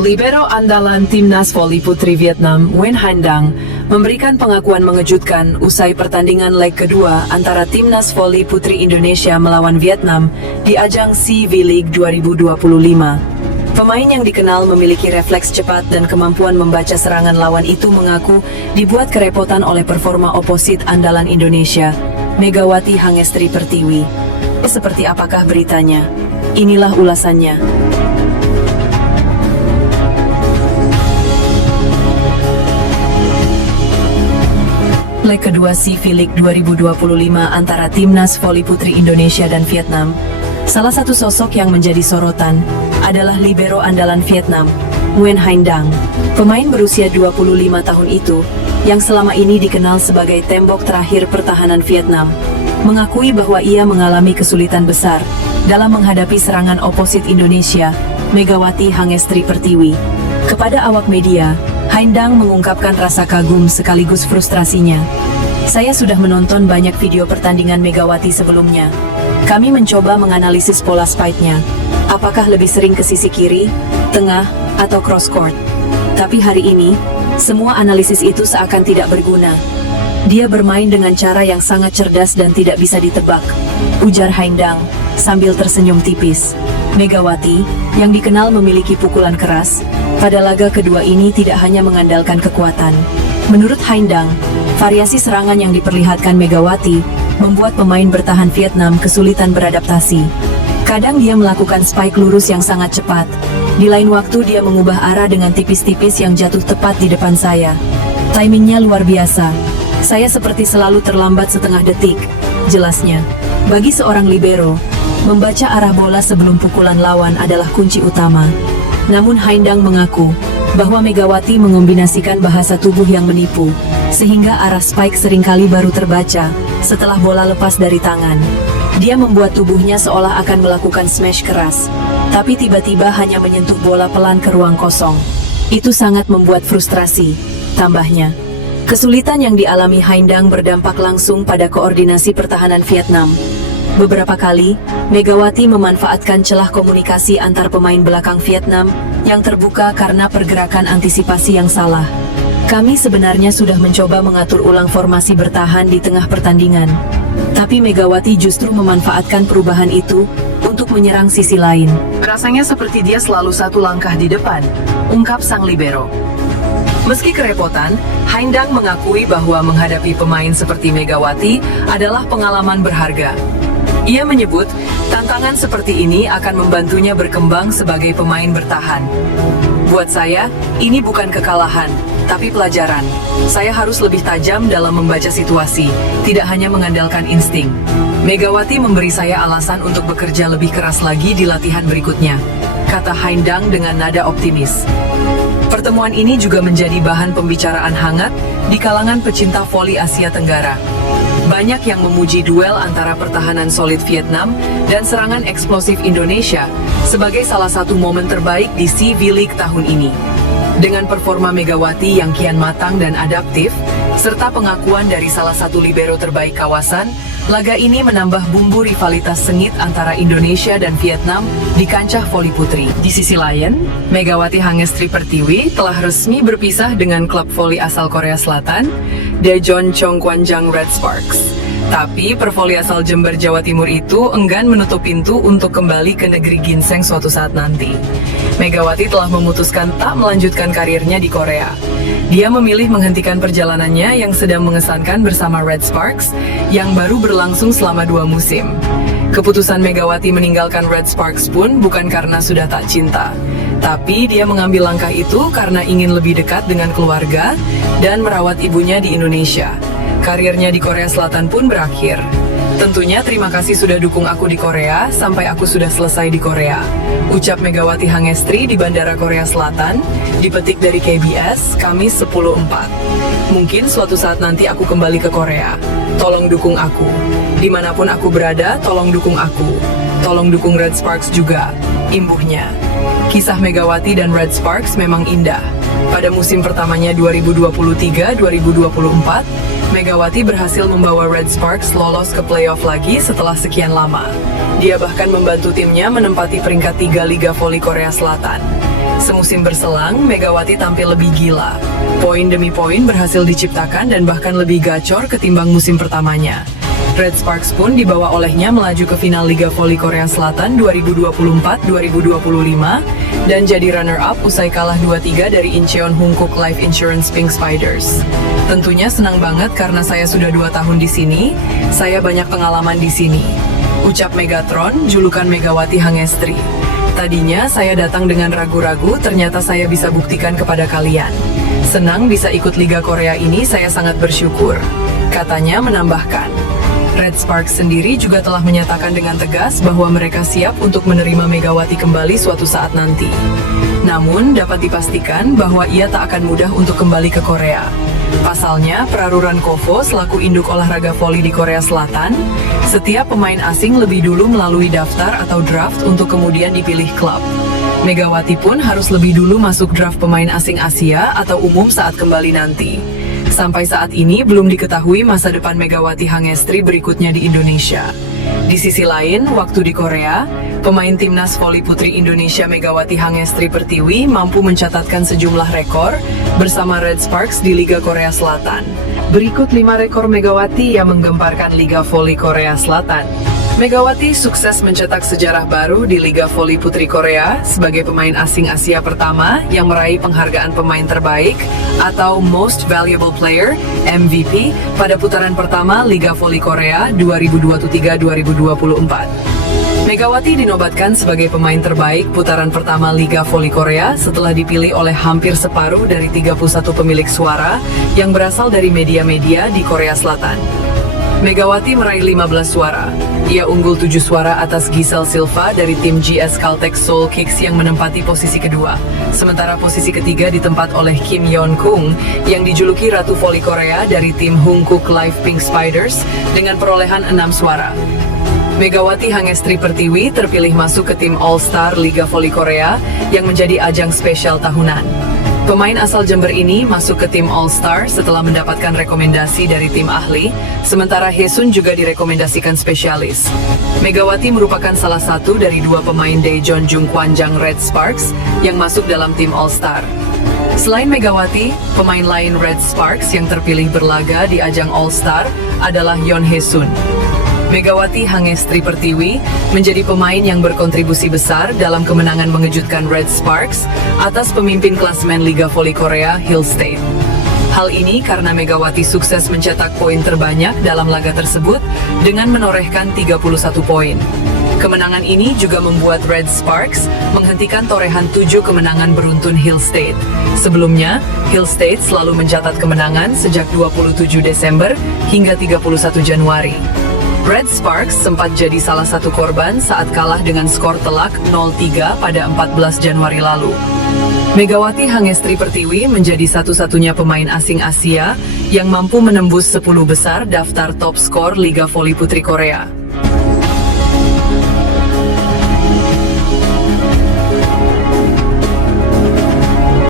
Libero andalan Timnas Voli Putri Vietnam, Nguyen Thanh Dang, memberikan pengakuan mengejutkan usai pertandingan leg kedua antara Timnas Voli Putri Indonesia melawan Vietnam di ajang SEA V-League 2025. Pemain yang dikenal memiliki refleks cepat dan kemampuan membaca serangan lawan itu mengaku dibuat kerepotan oleh performa oposit andalan Indonesia, Megawati Hangestri Pertiwi. Seperti apakah beritanya? Inilah ulasannya. Leg kedua SEA V-League 2025 antara Timnas Voli Putri Indonesia dan Vietnam. Salah satu sosok yang menjadi sorotan adalah libero andalan Vietnam, Nguyen Thanh Dang. Pemain berusia 25 tahun itu, yang selama ini dikenal sebagai tembok terakhir pertahanan Vietnam, mengakui bahwa ia mengalami kesulitan besar dalam menghadapi serangan oposit Indonesia, Megawati Hangestri Pertiwi. Kepada awak media, Thanh Dang mengungkapkan rasa kagum sekaligus frustrasinya. Saya sudah menonton banyak video pertandingan Megawati sebelumnya. Kami mencoba menganalisis pola spike-nya. Apakah lebih sering ke sisi kiri, tengah, atau cross court? Tapi hari ini, semua analisis itu seakan tidak berguna. Dia bermain dengan cara yang sangat cerdas dan tidak bisa ditebak, ujar Thanh Dang sambil tersenyum tipis. Megawati, yang dikenal memiliki pukulan keras, pada laga kedua ini tidak hanya mengandalkan kekuatan. Menurut Thanh Dang, variasi serangan yang diperlihatkan Megawati membuat pemain bertahan Vietnam kesulitan beradaptasi. Kadang dia melakukan spike lurus yang sangat cepat. Di lain waktu dia mengubah arah dengan tipis-tipis yang jatuh tepat di depan saya. Timingnya luar biasa. Saya seperti selalu terlambat setengah detik, jelasnya. Bagi seorang libero, membaca arah bola sebelum pukulan lawan adalah kunci utama. Namun Thanh Dang mengaku bahwa Megawati mengombinasikan bahasa tubuh yang menipu, sehingga arah spike seringkali baru terbaca setelah bola lepas dari tangan. Dia membuat tubuhnya seolah akan melakukan smash keras, tapi tiba-tiba hanya menyentuh bola pelan ke ruang kosong. Itu sangat membuat frustrasi, tambahnya. Kesulitan yang dialami Thanh Dang berdampak langsung pada koordinasi pertahanan Vietnam. Beberapa kali, Megawati memanfaatkan celah komunikasi antar pemain belakang Vietnam yang terbuka karena pergerakan antisipasi yang salah. Kami sebenarnya sudah mencoba mengatur ulang formasi bertahan di tengah pertandingan. Tapi Megawati justru memanfaatkan perubahan itu untuk menyerang sisi lain. Rasanya seperti dia selalu satu langkah di depan, ungkap sang libero. Meski kerepotan, Thanh Dang mengakui bahwa menghadapi pemain seperti Megawati adalah pengalaman berharga. Ia menyebut, tantangan seperti ini akan membantunya berkembang sebagai pemain bertahan. Buat saya, ini bukan kekalahan, tapi pelajaran. Saya harus lebih tajam dalam membaca situasi, tidak hanya mengandalkan insting. Megawati memberi saya alasan untuk bekerja lebih keras lagi di latihan berikutnya, kata Thanh Dang dengan nada optimis. Pertemuan ini juga menjadi bahan pembicaraan hangat di kalangan pecinta voli Asia Tenggara. Banyak yang memuji duel antara pertahanan solid Vietnam dan serangan eksplosif Indonesia sebagai salah satu momen terbaik di SEA V-League tahun ini. Dengan performa Megawati yang kian matang dan adaptif, serta pengakuan dari salah satu libero terbaik kawasan, laga ini menambah bumbu rivalitas sengit antara Indonesia dan Vietnam di kancah voli putri. Di sisi lain, Megawati Hangestri Pertiwi telah resmi berpisah dengan klub voli asal Korea Selatan, Daejeon Cheongkwanjang Red Sparks. Tapi pervoli asal Jember, Jawa Timur itu enggan menutup pintu untuk kembali ke negeri ginseng suatu saat nanti. Megawati telah memutuskan tak melanjutkan karirnya di Korea. Dia memilih menghentikan perjalanannya yang sedang mengesankan bersama Red Sparks, yang baru berlangsung selama 2 musim. Keputusan Megawati meninggalkan Red Sparks pun bukan karena sudah tak cinta, tapi dia mengambil langkah itu karena ingin lebih dekat dengan keluarga dan merawat ibunya di Indonesia. Karirnya di Korea Selatan pun berakhir. Tentunya terima kasih sudah dukung aku di Korea sampai aku sudah selesai di Korea, ucap Megawati Hangestri di Bandara Korea Selatan, dipetik dari KBS, Kamis 10/4. Mungkin suatu saat nanti aku kembali ke Korea. Tolong dukung aku. Dimanapun aku berada, tolong dukung aku. Tolong dukung Red Sparks juga, imbuhnya. Kisah Megawati dan Red Sparks memang indah. Pada musim pertamanya 2023-2024, Megawati berhasil membawa Red Sparks lolos ke playoff lagi setelah sekian lama. Dia bahkan membantu timnya menempati peringkat 3 Liga Voli Korea Selatan. Semusim berselang, Megawati tampil lebih gila. Poin demi poin berhasil diciptakan dan bahkan lebih gacor ketimbang musim pertamanya. Red Sparks pun dibawa olehnya melaju ke final Liga Voli Korea Selatan 2024-2025 dan jadi runner-up usai kalah 2-3 dari Incheon Hongkook Life Insurance Pink Spiders. Tentunya senang banget karena saya sudah 2 tahun di sini, saya banyak pengalaman di sini. Ucap Megatron, julukan Megawati Hangestri. Tadinya saya datang dengan ragu-ragu, ternyata saya bisa buktikan kepada kalian. Senang bisa ikut Liga Korea ini, saya sangat bersyukur. Katanya menambahkan. Red Sparks sendiri juga telah menyatakan dengan tegas bahwa mereka siap untuk menerima Megawati kembali suatu saat nanti. Namun, dapat dipastikan bahwa ia tak akan mudah untuk kembali ke Korea. Pasalnya, Praruran Kovo selaku induk olahraga voli di Korea Selatan, setiap pemain asing lebih dulu melalui daftar atau draft untuk kemudian dipilih klub. Megawati pun harus lebih dulu masuk draft pemain asing Asia atau umum saat kembali nanti. Sampai saat ini belum diketahui masa depan Megawati Hangestri berikutnya di Indonesia. Di sisi lain, waktu di Korea, pemain timnas voli putri Indonesia Megawati Hangestri Pertiwi mampu mencatatkan sejumlah rekor bersama Red Sparks di Liga Korea Selatan. Berikut 5 rekor Megawati yang menggemparkan Liga Voli Korea Selatan. Megawati sukses mencetak sejarah baru di Liga Voli Putri Korea sebagai pemain asing Asia pertama yang meraih penghargaan pemain terbaik atau Most Valuable Player (MVP) pada putaran pertama Liga Voli Korea 2023-2024. Megawati dinobatkan sebagai pemain terbaik putaran pertama Liga Voli Korea setelah dipilih oleh hampir separuh dari 31 pemilik suara yang berasal dari media-media di Korea Selatan. Megawati meraih 15 suara. Ia unggul 7 suara atas Giselle Silva dari tim GS Caltech Seoul Kicks yang menempati posisi kedua. Sementara posisi ketiga ditempat oleh Kim Yeon Kung yang dijuluki Ratu Voli Korea dari tim Hongkook Life Pink Spiders dengan perolehan 6 suara. Megawati Hangestri Pertiwi terpilih masuk ke tim All-Star Liga Voli Korea yang menjadi ajang spesial tahunan. Pemain asal Jember ini masuk ke tim All-Star setelah mendapatkan rekomendasi dari tim ahli, sementara Haesun juga direkomendasikan spesialis. Megawati merupakan salah satu dari 2 pemain Daejeon Jungkwanjang Red Sparks yang masuk dalam tim All-Star. Selain Megawati, pemain lain Red Sparks yang terpilih berlaga di ajang All-Star adalah Yeon Haesun. Megawati Hangestri Pertiwi menjadi pemain yang berkontribusi besar dalam kemenangan mengejutkan Red Sparks atas pemimpin klasemen Liga Voli Korea Hill State. Hal ini karena Megawati sukses mencetak poin terbanyak dalam laga tersebut dengan menorehkan 31 poin. Kemenangan ini juga membuat Red Sparks menghentikan torehan 7 kemenangan beruntun Hill State. Sebelumnya, Hill State selalu mencatat kemenangan sejak 27 Desember hingga 31 Januari. Red Sparks sempat jadi salah satu korban saat kalah dengan skor telak 0-3 pada 14 Januari lalu. Megawati Hangestri Pertiwi menjadi satu-satunya pemain asing Asia yang mampu menembus 10 besar daftar top skor Liga Voli Putri Korea.